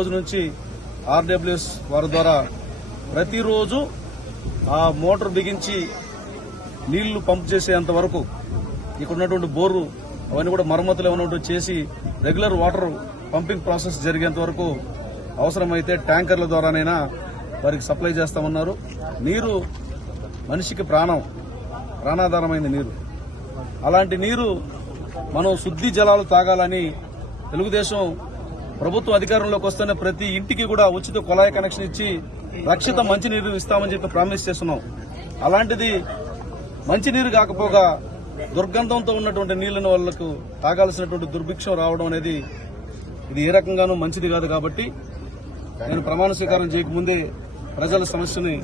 రోజు నుంచి ఆర్డబ్ల్యూఎస్ వారి ద్వారా ప్రతిరోజు ఆ మోటార్ బిగించి నీళ్ళు పంప్ చేసేంత వరకు ఇక్కడ ఉన్నటువంటి బోర్లు అవన్నీ కూడా మరమ్మతులు ఏమైనా చేసి రెగ్యులర్ వాటర్ పంపింగ్ ప్రాసెస్ జరిగేంత వరకు అవసరమైతే ట్యాంకర్ల ద్వారానైనా వారికి సప్లై చేస్తామన్నారు. నీరు మనిషికి ప్రాణం ప్రాణాధారమైంది నీరు. అలాంటి నీరు మనం శుద్ధి జలాలు తాగాలని తెలుగుదేశం ప్రభుత్వం అధికారంలోకి వస్తేనే ప్రతి ఇంటికి కూడా ఉచిత కుళాయి కనెక్షన్ ఇచ్చి రక్షిత మంచినీరు ఇస్తామని చెప్పి ప్రామిస్ చేస్తున్నాం. అలాంటిది మంచినీరు కాకపోగా దుర్గంధంతో ఉన్నటువంటి నీళ్ళను వాళ్ళకు తాగాల్సినటువంటి దుర్భిక్షం రావడం అనేది ఇది ఏ రకంగానూ మంచిది కాదు కాబట్టి నేను ప్రమాణ స్వీకారం చేయకముందే ప్రజల సమస్యని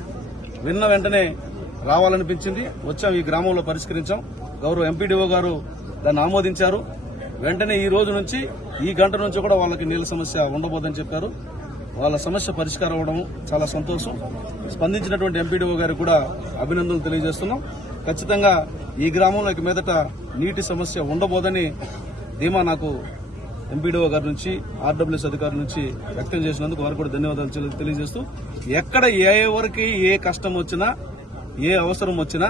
విన్న వెంటనే రావాలనిపించింది. వచ్చాం ఈ గ్రామంలో పరిష్కరించాం. గౌరవ ఎంపీడీఓ గారు దాన్ని ఆమోదించారు. వెంటనే ఈ రోజు నుంచి ఈ గంట నుంచి కూడా వాళ్ళకి నీళ్ళ సమస్య ఉండబోదని చెప్పారు. వాళ్ళ సమస్య పరిష్కారం అవ్వడం చాలా సంతోషం. స్పందించినటువంటి ఎంపీడీఓ గారికి కూడా అభినందనలు తెలియజేస్తున్నాం. ఖచ్చితంగా ఈ గ్రామంలో మీదట నీటి సమస్య ఉండబోదని ధీమా నాకు ఎంపీడీఓ గారి నుంచి ఆర్డబ్ల్యూఎస్ అధికారుల నుంచి వ్యక్తం చేసినందుకు వారు కూడా ధన్యవాదాలు తెలియజేస్తూ ఎక్కడ ఏ ఎవరికి ఏ కష్టం వచ్చినా ఏ అవసరం వచ్చినా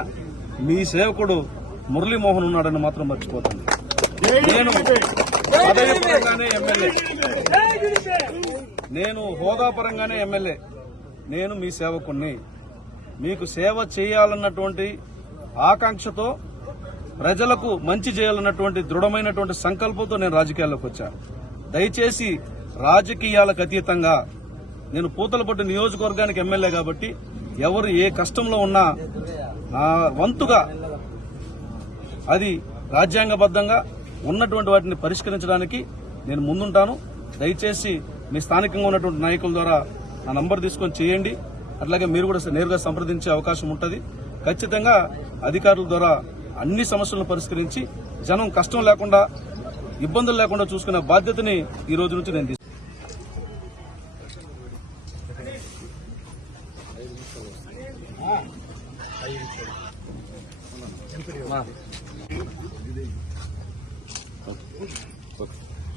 మీ సేవకుడు మురళీమోహన్ ఉన్నాడని మాత్రం మర్చిపోతాను. నేను పదవి పరంగానే ఎమ్మెల్యే. నేను హోదా పరంగానే ఎమ్మెల్యే. నేను మీ సేవకుణ్ణి. మీకు సేవ చేయాలన్నటువంటి ఆకాంక్షతో ప్రజలకు మంచి చేయాలన్నటువంటి దృఢమైనటువంటి సంకల్పంతో నేను రాజకీయాల్లోకి వచ్చాను. దయచేసి రాజకీయాలకు అతీతంగా నేను పూతలపట్టు నియోజకవర్గానికి ఎమ్మెల్యే కాబట్టి ఎవరు ఏ కష్టంలో ఉన్నా నా వంతుగా అది రాజ్యాంగబద్ధంగా ఉన్నటువంటి వాటిని పరిష్కరించడానికి నేను ముందుంటాను. దయచేసి మీ స్థానికంగా ఉన్నటువంటి నాయకుల ద్వారా నా నంబర్ తీసుకొని చేయండి. అట్లాగే మీరు కూడా నేరుగా సంప్రదించే అవకాశం ఉంటుంది. ఖచ్చితంగా అధికారుల ద్వారా అన్ని సమస్యలను పరిష్కరించి జనం కష్టం లేకుండా ఇబ్బందులు లేకుండా చూసుకునే బాధ్యతని ఈ రోజు నుంచి నేను తీసుకుంటాను. మా. నా నా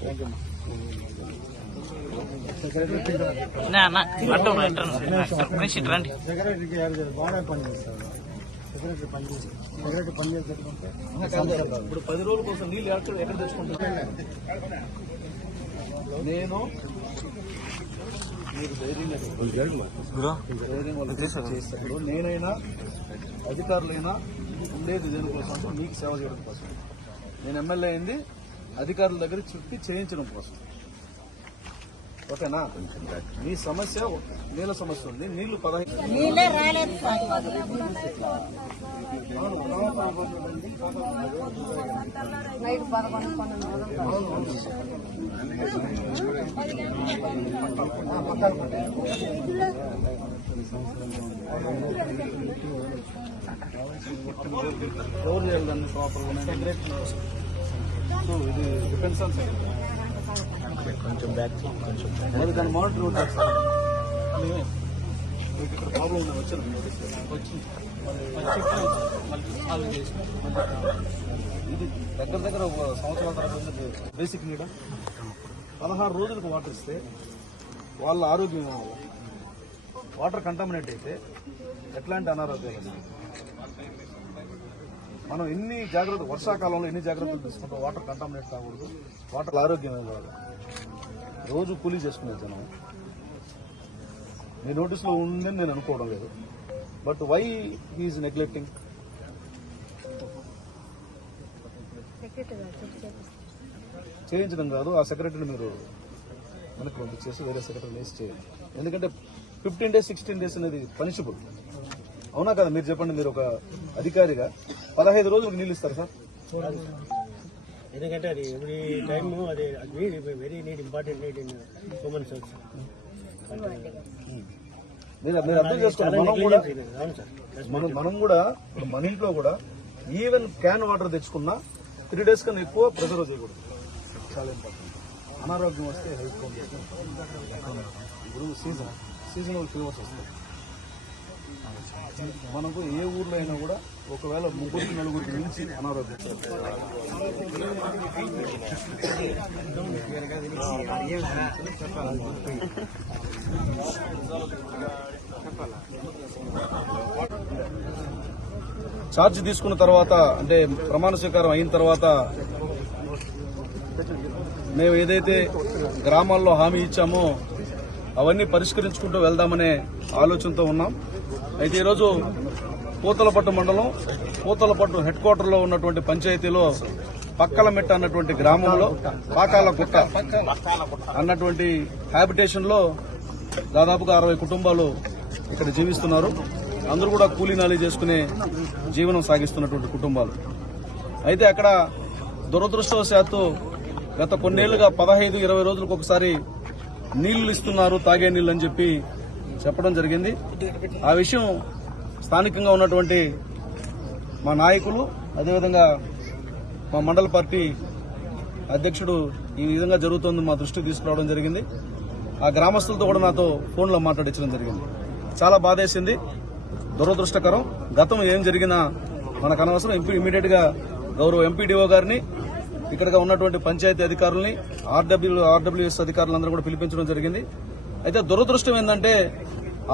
అడ్డు అడ్డు మనిషి రండి సెక్రటరీకి యారు చేయరు. బాగానే పని చేస్తారు సెక్రటరీ పని చేసి సెక్రటరీ పని చేసేట్టుకుంటే ఇప్పుడు పది రోజుల కోసం నీళ్ళు ఎక్కడ ఎక్కడ తెచ్చుకుంటున్నా నేను మీరు ధైర్యంగా ధైర్యం వాళ్ళు చేస్తారు నేనైనా అధికారులైనా ఉండేది దేనికోసం అంటే మీకు సేవ చేయడం కోసం నేను ఎమ్మెల్యే అయింది అధికారుల దగ్గర చుట్టి చేయించడం కోసం. ఓకేనా? మీ సమస్య నీళ్ళ సమస్య ఉంది. నీళ్ళు పదహైదు ఎవరు చేయాలి దాన్ని సో ఇది డిపెండ్స్ ఆన్ కొంచెం బ్యాక్ కొంచెం ఉంటుంది మీకు ఇక్కడ ప్రాబ్లం వచ్చాను నోటీస్ వచ్చింది. ఇది దగ్గర దగ్గర ఒక సంవత్సరాల తర్వాత బేసిక్ నీడ. పదహారు రోజులకు వాటర్ ఇస్తే వాళ్ళ ఆరోగ్యం? వాటర్ కంటామినేట్ అయితే ఎట్లాంటి అనారోగ్యాలు? వస్తాయి? మనం ఎన్ని జాగ్రత్త వర్షాకాలంలో ఎన్ని జాగ్రత్తలు తీసుకుంటాం వాటర్ కంటామినేట్ కాకూడదు. వాటర్ ఆరోగ్యమే కాదు రోజు కూలీ చేసుకునే జనం. మీ నోటీస్లో ఉందని నేను అనుకోవడం లేదు. But why he's neglecting? చేయించడం కాదు ఆ సెక్రటరీని మీరు వెనక్కి పంపించేసి వేరే సెక్రటరీ వేసి చేయాలి ఎందుకంటే ఫిఫ్టీన్ డేస్ సిక్స్టీన్ డేస్ అనేది పనిషబుల్ అవునా కదా? మీరు చెప్పండి మీరు ఒక అధికారిగా. పదహైదు రోజులకు నీళ్ళు ఇస్తారు సార్? ఎందుకంటే అది ఎవ్రీ టైమ్ అది need very need important need in human source మీరు మీరు అర్థం చేసుకోండి. మనం కూడా మనం మనం కూడా మన ఇంట్లో కూడా ఈవెన్ క్యాన్ వాటర్ తెచ్చుకున్నా త్రీ డేస్ కన్నా ఎక్కువ ప్రిజర్వ్ చేయకూడదు. చాలా ఇంపార్టెంట్ అనారోగ్యం వస్తే హెల్త్ ఇప్పుడు సీజన్ సీజనల్ ఫీవర్స్ వస్తాయి. మనకు ఏ ఊర్లో అయినా కూడా ఒకవేళ ముగ్గురు నలుగురికి మించి అనారోగ్యం. ఛార్జ్ తీసుకున్న తర్వాత అంటే ప్రమాణ స్వీకారం అయిన తర్వాత మేము ఏదైతే గ్రామాల్లో హామీ ఇచ్చామో అవన్నీ పరిష్కరించుకుంటూ వెళ్దామనే ఆలోచనతో ఉన్నాం. అయితే ఈరోజు పూతలపట్టు మండలం పూతలపట్టు హెడ్ క్వార్టర్లో ఉన్నటువంటి పంచాయతీలో పక్కలమెట్ట అన్నటువంటి గ్రామంలో పాకాల కుట్ట అన్నటువంటి హ్యాబిటేషన్లో దాదాపుగా అరవై కుటుంబాలు ఇక్కడ జీవిస్తున్నారు. అందరూ కూడా కూలీనాలి చేసుకునే జీవనం సాగిస్తున్నటువంటి కుటుంబాలు. అయితే అక్కడ దురదృష్టవశాత్తు గత కొన్నేళ్ళుగా పదహైదు ఇరవై రోజులకు ఒకసారి నీళ్ళు ఇస్తున్నారు తాగే నీళ్ళు అని చెప్పి చెప్పడం జరిగింది. ఆ విషయం స్థానికంగా ఉన్నటువంటి మా నాయకులు అదేవిధంగా మా మండల పార్టీ అధ్యక్షుడు ఈ విధంగా జరుగుతోంది మా దృష్టికి తీసుకురావడం జరిగింది. ఆ గ్రామస్తులతో కూడా నాతో ఫోన్లో మాట్లాడించడం జరిగింది. చాలా బాధేసింది. దురదృష్టకరం. గతం ఏం జరిగినా మనకు అనవసరం. ఎంపీ ఇమీడియట్గా గౌరవ ఎంపీడీఓ గారిని ఇక్కడ ఉన్నటువంటి పంచాయతీ అధికారుల్ని ఆర్డబ్ల్యూ ఆర్డబ్ల్యూఎస్ అధికారులందరూ కూడా పిలిపించడం జరిగింది. అయితే దురదృష్టం ఏంటంటే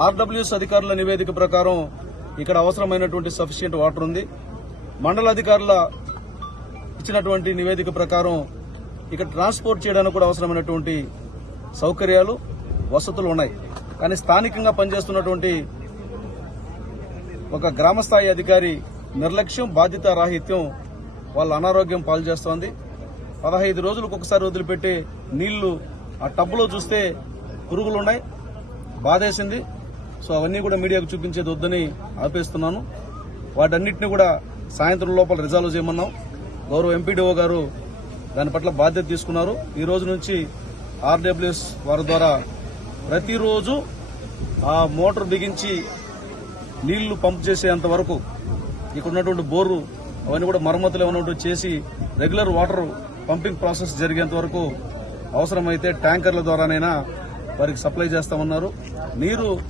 ఆర్డబ్ల్యూఎస్ అధికారుల నివేదిక ప్రకారం ఇక్కడ అవసరమైనటువంటి సఫిషియెంట్ వాటర్ ఉంది. మండల అధికారుల ఇచ్చినటువంటి నివేదిక ప్రకారం ఇక్కడ ట్రాన్స్పోర్ట్ చేయడానికి కూడా అవసరమైనటువంటి సౌకర్యాలు వసతులు ఉన్నాయి. కానీ స్థానికంగా పనిచేస్తున్నటువంటి ఒక గ్రామస్థాయి అధికారి నిర్లక్ష్యం బాధ్యత రాహిత్యం వాళ్ళ అనారోగ్యం పాలు చేస్తోంది. పదహైదు రోజులకు ఒకసారి వదిలిపెట్టి నీళ్ళు ఆ టబ్బులో చూస్తే పురుగులు ఉన్నాయి బాధేసింది. సో అవన్నీ కూడా మీడియాకు చూపించేది వద్దని ఆపేస్తున్నాను. వాటన్నిటిని కూడా సాయంత్రం లోపల రిజాల్వ్ చేయమన్నాం. గౌరవ ఎంపీడీఓ గారు దాని పట్ల బాధ్యత తీసుకున్నారు. ఈ రోజు నుంచి ఆర్డబ్ల్యూఎస్ వారి ద్వారా ప్రతిరోజు ఆ మోటార్ బిగించి నీళ్ళు పంప్ చేసేంత వరకు ఇక్కడ ఉన్నటువంటి బోర్లు అవన్నీ కూడా మరమ్మతులు ఏమైనా చేసి రెగ్యులర్ వాటర్ పంపింగ్ ప్రాసెస్ జరిగేంత వరకు అవసరమైతే ట్యాంకర్ల ద్వారానైనా వారికి సప్లై చేస్తామన్నారు. నీరు